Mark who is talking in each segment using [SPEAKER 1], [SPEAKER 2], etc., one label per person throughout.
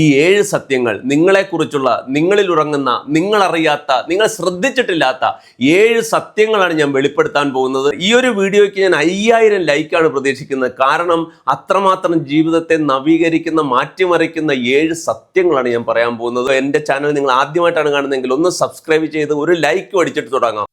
[SPEAKER 1] ഈ ഏഴ് സത്യങ്ങൾ നിങ്ങളെക്കുറിച്ചുള്ള നിങ്ങളിൽ ഉറങ്ങുന്ന നിങ്ങളറിയാത്ത നിങ്ങൾ ശ്രദ്ധിച്ചിട്ടില്ലാത്ത ഏഴ് സത്യങ്ങളാണ് ഞാൻ വെളിപ്പെടുത്താൻ പോകുന്നത്. ഈ ഒരു വീഡിയോയ്ക്ക് ഞാൻ അയ്യായിരം ലൈക്കാണ് പ്രതീക്ഷിക്കുന്നത്. കാരണം അത്രമാത്രം ജീവിതത്തെ നവീകരിക്കുന്ന മാറ്റിമറിക്കുന്ന ഏഴ് സത്യങ്ങളാണ് ഞാൻ പറയാൻ പോകുന്നത്. എന്റെ ചാനൽ നിങ്ങൾ ആദ്യമായിട്ടാണ് കാണുന്നതെങ്കിൽ ഒന്ന് സബ്സ്ക്രൈബ് ചെയ്ത് ഒരു ലൈക്ക് അടിച്ചിട്ട് തുടങ്ങാം.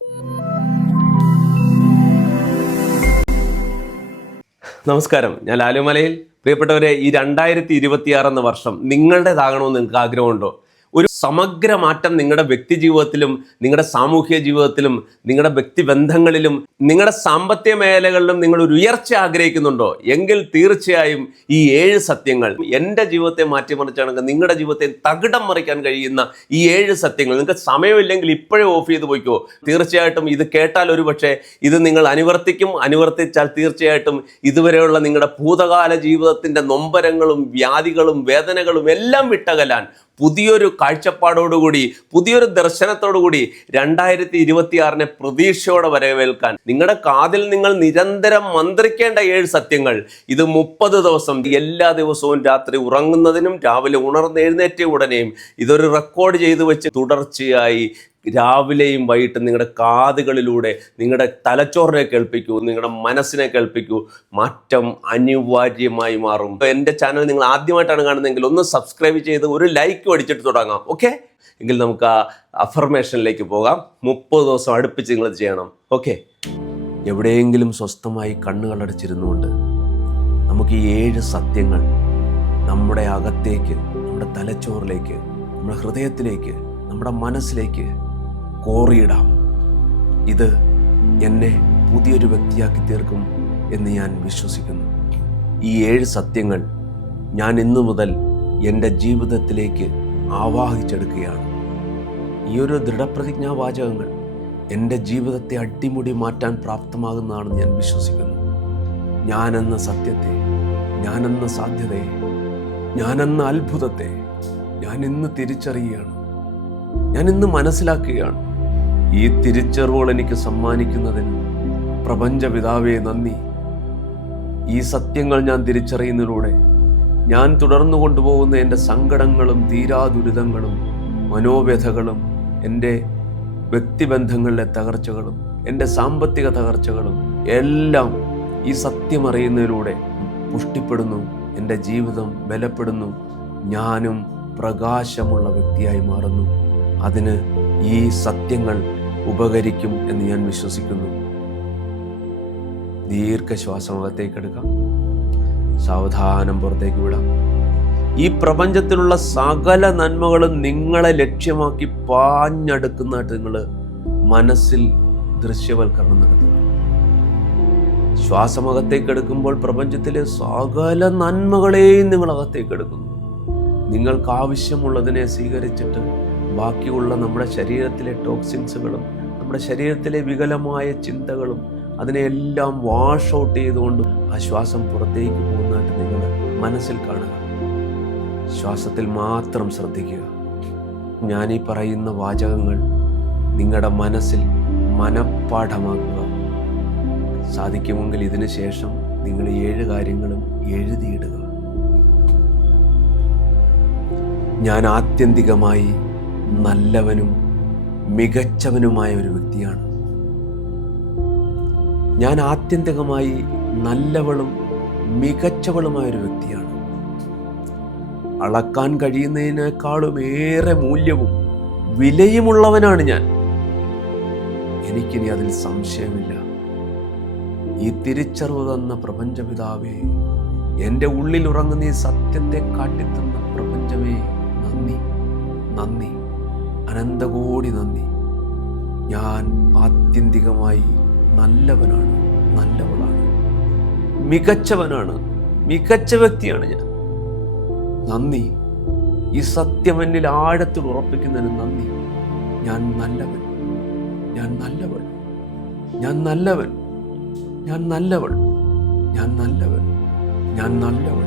[SPEAKER 1] നമസ്കാരം. ഞാൻ ലാലുമലയിൽ പ്രിയപ്പെട്ടവരെ ഈ രണ്ടായിരത്തി ഇരുപത്തിയാറ് എന്ന വർഷം നിങ്ങളുടേതാകണമെന്ന് നിങ്ങൾക്ക് ആഗ്രഹമുണ്ടോ? ഒരു സമഗ്ര മാറ്റം നിങ്ങളുടെ വ്യക്തി ജീവിതത്തിലും നിങ്ങളുടെ സാമൂഹിക ജീവിതത്തിലും നിങ്ങളുടെ വ്യക്തിബന്ധങ്ങളിലും നിങ്ങളുടെ സാമ്പത്തിക മേഖലകളിലും നിങ്ങൾ ഒരു ഉയർച്ച ആഗ്രഹിക്കുന്നുണ്ടോ? എങ്കിൽ തീർച്ചയായും ഈ ഏഴ് സത്യങ്ങൾ എന്റെ ജീവിതത്തെ മാറ്റിമറിച്ചാണെങ്കിൽ നിങ്ങളുടെ ജീവിതത്തെ തകിടം മറിക്കാൻ കഴിയുന്ന ഈ ഏഴ് സത്യങ്ങൾ. നിങ്ങൾക്ക് സമയമില്ലെങ്കിൽ ഇപ്പോഴേ ഓഫ് ചെയ്ത് പോയിക്കോ. തീർച്ചയായിട്ടും ഇത് കേട്ടാൽ ഒരു പക്ഷേ ഇത് നിങ്ങൾ അനുവർത്തിക്കും അനുവർത്തിച്ചാൽ തീർച്ചയായിട്ടും ഇതുവരെയുള്ള നിങ്ങളുടെ ഭൂതകാല ജീവിതത്തിന്റെ നൊമ്പരങ്ങളും വ്യാധികളും വേദനകളും എല്ലാം വിട്ടകലാൻ പുതിയൊരു കാഴ്ചപ്പാടോടുകൂടി പുതിയൊരു ദർശനത്തോടുകൂടി രണ്ടായിരത്തി ഇരുപത്തിയാറിനെ പ്രതീക്ഷയോടെ വരവേൽക്കാൻ. നിങ്ങളുടെ കാതിൽ നിങ്ങൾ നിരന്തരം മന്ത്രിക്കേണ്ട ഏഴ് സത്യങ്ങൾ. ഇത് മുപ്പത് ദിവസം എല്ലാ ദിവസവും രാത്രി ഉറങ്ങുന്നതിനും രാവിലെ ഉണർന്നെഴുന്നേറ്റ ഉടനെയും ഇതൊരു റെക്കോർഡ് ചെയ്തു വെച്ച് തുടർച്ചയായി രാവിലെയും വൈകിട്ടും നിങ്ങളുടെ കാതുകളിലൂടെ നിങ്ങളുടെ തലച്ചോറിനെ കേൾപ്പിക്കൂ നിങ്ങളുടെ മനസ്സിനെ കേൾപ്പിക്കൂ. മാറ്റം അനിവാര്യമായി മാറും. ഇപ്പോൾ എന്റെ ചാനൽ നിങ്ങൾ ആദ്യമായിട്ടാണ് കാണുന്നതെങ്കിൽ ഒന്ന് സബ്സ്ക്രൈബ് ചെയ്ത് ഒരു ലൈക്ക് അടിച്ചിട്ട് തുടങ്ങാം ഓക്കെ? എങ്കിൽ നമുക്ക് ആ അഫർമേഷനിലേക്ക് പോകാം. മുപ്പത് ദിവസം അടുപ്പിച്ച് നിങ്ങൾ ചെയ്യണം ഓക്കെ? എവിടെയെങ്കിലും സ്വസ്ഥമായി കണ്ണുകളടച്ചിരുന്നുകൊണ്ട് നമുക്ക് ഈ ഏഴ് സത്യങ്ങൾ നമ്മുടെ അകത്തേക്ക് നമ്മുടെ തലച്ചോറിലേക്ക് നമ്മുടെ ഹൃദയത്തിലേക്ക് നമ്മുടെ മനസ്സിലേക്ക് കോറിയിടാം. ഇത് എന്നെ പുതിയൊരു വ്യക്തിയാക്കി തീർക്കും എന്ന് ഞാൻ വിശ്വസിക്കുന്നു. ഈ ഏഴ് സത്യങ്ങൾ ഞാൻ ഇന്നു മുതൽ എന്റെ ജീവിതത്തിലേക്ക് ആവാഹിച്ചെടുക്കുകയാണ്. ഈ ഒരു ദൃഢപ്രതിജ്ഞാവാചകങ്ങൾ എന്റെ ജീവിതത്തെ അടിമുടി മാറ്റാൻ പ്രാപ്തമാകുന്നതാണെന്ന് ഞാൻ വിശ്വസിക്കുന്നു. ഞാനെന്ന സത്യത്തെ ഞാനെന്ന സാധ്യതയെ ഞാനെന്ന അത്ഭുതത്തെ ഞാൻ ഇന്ന് തിരിച്ചറിയുകയാണ്. ഞാൻ ഇന്ന് മനസ്സിലാക്കുകയാണ്. ഈ തിരിച്ചറിവുകൾ എനിക്ക് സമ്മാനിക്കുന്നതിന് പ്രപഞ്ചപിതാവേ നന്ദി. ഈ സത്യങ്ങൾ ഞാൻ തിരിച്ചറിയുന്നതിലൂടെ ഞാൻ തുടർന്നു കൊണ്ടുപോകുന്ന എന്റെ സങ്കടങ്ങളും തീരാദുരിതങ്ങളും മനോവ്യഥകളും എന്റെ വ്യക്തിബന്ധങ്ങളിലെ തകർച്ചകളും എന്റെ സാമ്പത്തിക തകർച്ചകളും എല്ലാം ഈ സത്യം അറിയുന്നതിലൂടെ പുഷ്ടിപ്പെടുന്നു എന്റെ ജീവിതം ബലപ്പെടുന്നു ഞാനും പ്രകാശമുള്ള വ്യക്തിയായി മാറുന്നു. അതിന് ഈ സത്യങ്ങൾ ഉപകരിക്കും എന്ന് ഞാൻ വിശ്വസിക്കുന്നു. ദീർഘശ്വാസം അകത്തേക്ക് എടുക്കാം സാവധാനം പുറത്തേക്ക് വിടാം. ഈ പ്രപഞ്ചത്തിലുള്ള സകല നന്മകളും നിങ്ങളെ ലക്ഷ്യമാക്കി പാഞ്ഞടുക്കുന്നതായിട്ട് നിങ്ങൾ മനസ്സിൽ ദൃശ്യവൽക്കരണം നടത്തുക. ശ്വാസം അകത്തേക്ക് എടുക്കുമ്പോൾ പ്രപഞ്ചത്തിലെ സകല നന്മകളെയും നിങ്ങൾ അകത്തേക്ക് എടുക്കുന്നു നിങ്ങൾക്ക് ആവശ്യമുള്ളതിനെ സ്വീകരിച്ചിട്ട് ബാക്കിയുള്ള നമ്മുടെ ശരീരത്തിലെ ടോക്സിൻസുകളും നമ്മുടെ ശരീരത്തിലെ വികലമായ ചിന്തകളും അതിനെയെല്ലാം വാഷ് ഔട്ട് ചെയ്തുകൊണ്ട് ആ ശ്വാസം പുറത്തേക്ക് പോകുന്നതായിട്ട് നിങ്ങൾ മനസ്സിൽ കാണുക. ശ്വാസത്തിൽ മാത്രം ശ്രദ്ധിക്കുക. ഞാനീ പറയുന്ന വാചകങ്ങൾ നിങ്ങളുടെ മനസ്സിൽ മനപ്പാഠമാക്കുക. സാധിക്കുമെങ്കിൽ ഇതിനു ശേഷം നിങ്ങൾ ഏഴ് കാര്യങ്ങളും എഴുതിയിടുക. ഞാൻ ആത്യന്തികമായി നല്ലവനും മികച്ചവനുമായ ഒരു വ്യക്തിയാണ്. ഞാൻ ആത്യന്തികമായി നല്ലവളും മികച്ചവളുമായ ഒരു വ്യക്തിയാണ്. അളക്കാൻ കഴിയുന്നതിനേക്കാളും ഏറെ മൂല്യവും വിലയുമുള്ളവനാണ് ഞാൻ. എനിക്കിനി അതിൽ സംശയമില്ല. ഈ തിരിച്ചറിവ് തന്ന പ്രപഞ്ചപിതാവേ എന്റെ ഉള്ളിൽ ഉറങ്ങുന്ന ഈ സത്യത്തെ കാട്ടിത്തന്ന പ്രപഞ്ചമേ നന്ദി നന്ദി. അനന്തകോടി നന്ദി. ഞാൻ ആത്യന്തികമായി നല്ലവനാണ് നല്ലവളാണ്. മികച്ചവനാണ് മികച്ച വ്യക്തിയാണ് ഞാൻ. നന്ദി. ഈ സത്യം എന്നിൽ ആഴത്തിൽ ഉറപ്പിക്കുന്നതിന് നന്ദി. ഞാൻ നല്ലവൻ ഞാൻ നല്ലവൾ ഞാൻ നല്ലവൻ ഞാൻ നല്ലവൾ ഞാൻ നല്ലവൻ ഞാൻ നല്ലവൾ.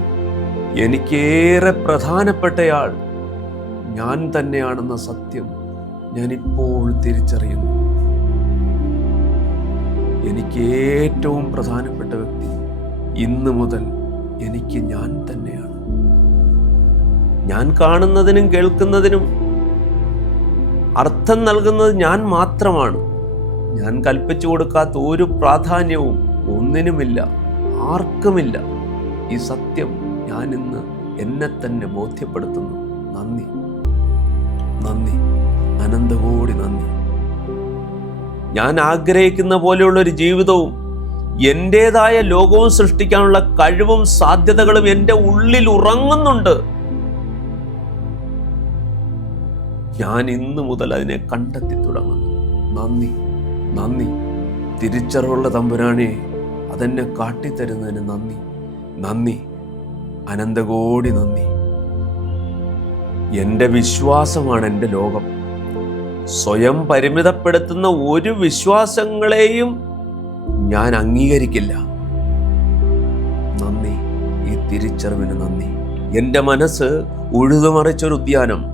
[SPEAKER 1] എനിക്കേറെ പ്രധാനപ്പെട്ടയാൾ ഞാൻ തന്നെയാണെന്ന സത്യം ഞാൻ ഇപ്പോൾ തിരിച്ചറിയുന്നു. എനിക്ക് ഏറ്റവും പ്രധാനപ്പെട്ട വ്യക്തി ഇന്ന് മുതൽ എനിക്ക് ഞാൻ തന്നെയാണ്. ഞാൻ കാണുന്നതിനും കേൾക്കുന്നതിനും അർത്ഥം നൽകുന്നത് ഞാൻ മാത്രമാണ്. ഞാൻ കൽപ്പിച്ചു കൊടുക്കാത്ത ഒരു പ്രാധാന്യവും ഒന്നിനുമില്ല ആർക്കുമില്ല. ഈ സത്യം ഞാൻ ഇന്ന് എന്നെ തന്നെ ബോധ്യപ്പെടുത്തുന്നു. നന്ദി. നന്ദി. അനന്തകോടി നന്ദി. ഞാൻ ആഗ്രഹിക്കുന്ന പോലെയുള്ള ഒരു ജീവിതവും എന്റെതായ ലോകവും സൃഷ്ടിക്കാനുള്ള കഴിവും സാധ്യതകളും എന്റെ ഉള്ളിൽ ഉറങ്ങുന്നുണ്ട്. ഞാൻ ഇന്നു മുതൽ അതിനെ കണ്ടെത്തി തുടങ്ങുന്നു. നന്ദി നന്ദി. തിരിച്ചറിവുള്ള തമ്പുരാനെ അതെന്നെ കാട്ടിത്തരുന്നതിന് നന്ദി. നന്ദി. അനന്തകോടി നന്ദി. എന്റെ വിശ്വാസമാണ് എന്റെ ലോകം. സ്വയം പരിമിതപ്പെടുത്തുന്ന ഒരു വിശ്വാസങ്ങളെയും ഞാൻ അംഗീകരിക്കില്ല. നന്ദി. ഈ തിരിച്ചറിവിന് നന്ദി. എന്റെ മനസ്സ് ഉഴുതുമറിച്ചൊരു ഉദ്യാനം.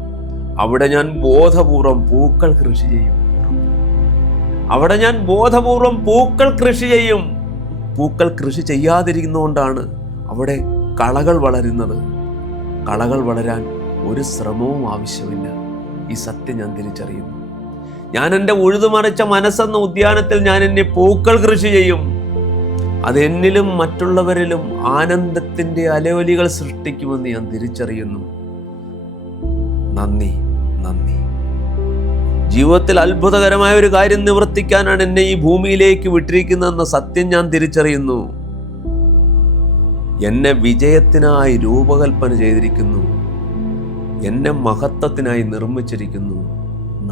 [SPEAKER 1] അവിടെ ഞാൻ ബോധപൂർവം പൂക്കൾ കൃഷി ചെയ്യും. അവിടെ ഞാൻ ബോധപൂർവം പൂക്കൾ കൃഷി ചെയ്യും. പൂക്കൾ കൃഷി ചെയ്യാതിരിക്കുന്നതുകൊണ്ടാണ് അവിടെ കളകൾ വളരുന്നത്. കളകൾ വളരാൻ ഒരു ശ്രമവും ആവശ്യമില്ല. ഈ സത്യം ഞാൻ തിരിച്ചറിയുന്നു. ഞാൻ എന്റെ ഉഴുതുമറിച്ച മനസ്സെന്ന ഉദ്യാനത്തിൽ ഞാൻ എന്നെ പൂക്കൾ കൃഷി ചെയ്യും. അതെന്നിലും മറ്റുള്ളവരിലും ആനന്ദത്തിന്റെ അലവലികൾ സൃഷ്ടിക്കുമെന്ന് ഞാൻ തിരിച്ചറിയുന്നു. നന്ദി നന്ദി. ജീവിതത്തിൽ അത്ഭുതകരമായ ഒരു കാര്യം നിവർത്തിക്കാനാണ് എന്നെ ഈ ഭൂമിയിലേക്ക് വിട്ടിരിക്കുന്നതെന്ന സത്യം ഞാൻ തിരിച്ചറിയുന്നു. എന്നെ വിജയത്തിനായി രൂപകൽപ്പന ചെയ്തിരിക്കുന്നു. എന്നെ മഹത്വത്തിനായി നിർമ്മിച്ചിരിക്കുന്നു.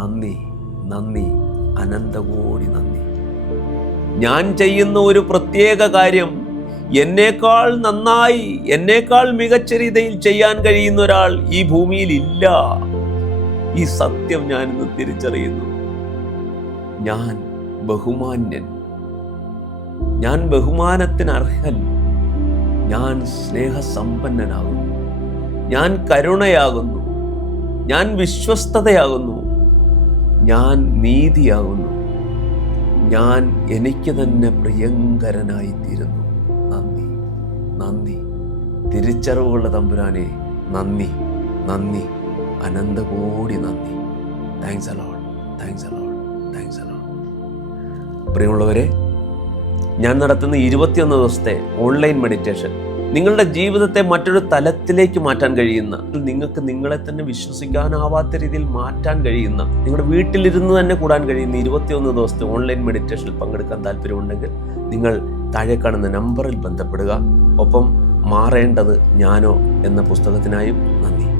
[SPEAKER 1] നന്ദി നന്ദി അനന്തകോടി നന്ദി. ഞാൻ ചെയ്യുന്ന ഒരു പ്രത്യേക കാര്യം എന്നേക്കാൾ നന്നായി എന്നേക്കാൾ മികച്ച രീതിയിൽ ചെയ്യാൻ കഴിയുന്ന ഒരാൾ ഈ ഭൂമിയിൽ ഇല്ല ഈ സത്യം ഞാൻ ഇന്ന് തിരിച്ചറിയുന്നു. ഞാൻ ബഹുമാന്യൻ. ഞാൻ ബഹുമാനത്തിന് അർഹൻ. ഞാൻ സ്നേഹസമ്പന്നനാകുന്നു. ഞാൻ കരുണയാകുന്നു. ഞാൻ വിശ്വസ്തതയാകുന്നു. ഞാൻ നീതിയാകുന്നു. ഞാൻ എനിക്ക് തന്നെ പ്രിയങ്കരനായി തീരുന്നു നന്ദി നന്ദി. തിരിച്ചറിവുള്ള തമ്പുരാനെ നന്ദി നന്ദി. അനന്തകോടി നന്ദി. Thanks alone thanks alone thanks alone പ്രിയമുള്ളവരെ ഞാൻ നടത്തുന്ന ഇരുപത്തിയൊന്ന് ദിവസത്തെ ഓൺലൈൻ മെഡിറ്റേഷൻ നിങ്ങളുടെ ജീവിതത്തെ മറ്റൊരു തലത്തിലേക്ക് മാറ്റാൻ കഴിയുന്ന നിങ്ങൾക്ക് നിങ്ങളെ തന്നെ വിശ്വസിക്കാനാവാത്ത രീതിയിൽ മാറ്റാൻ കഴിയുന്ന നിങ്ങളുടെ വീട്ടിലിരുന്ന് തന്നെ കൂടാൻ കഴിയുന്ന ഇരുപത്തിയൊന്ന് ദിവസത്തെ ഓൺലൈൻ മെഡിറ്റേഷനിൽ പങ്കെടുക്കാൻ താല്പര്യമുണ്ടെങ്കിൽ നിങ്ങൾ താഴെ കാണുന്ന നമ്പറിൽ ബന്ധപ്പെടുക. ഒപ്പം മാറേണ്ടത് ഞാനോ എന്ന പുസ്തകത്തിനായും നന്ദി.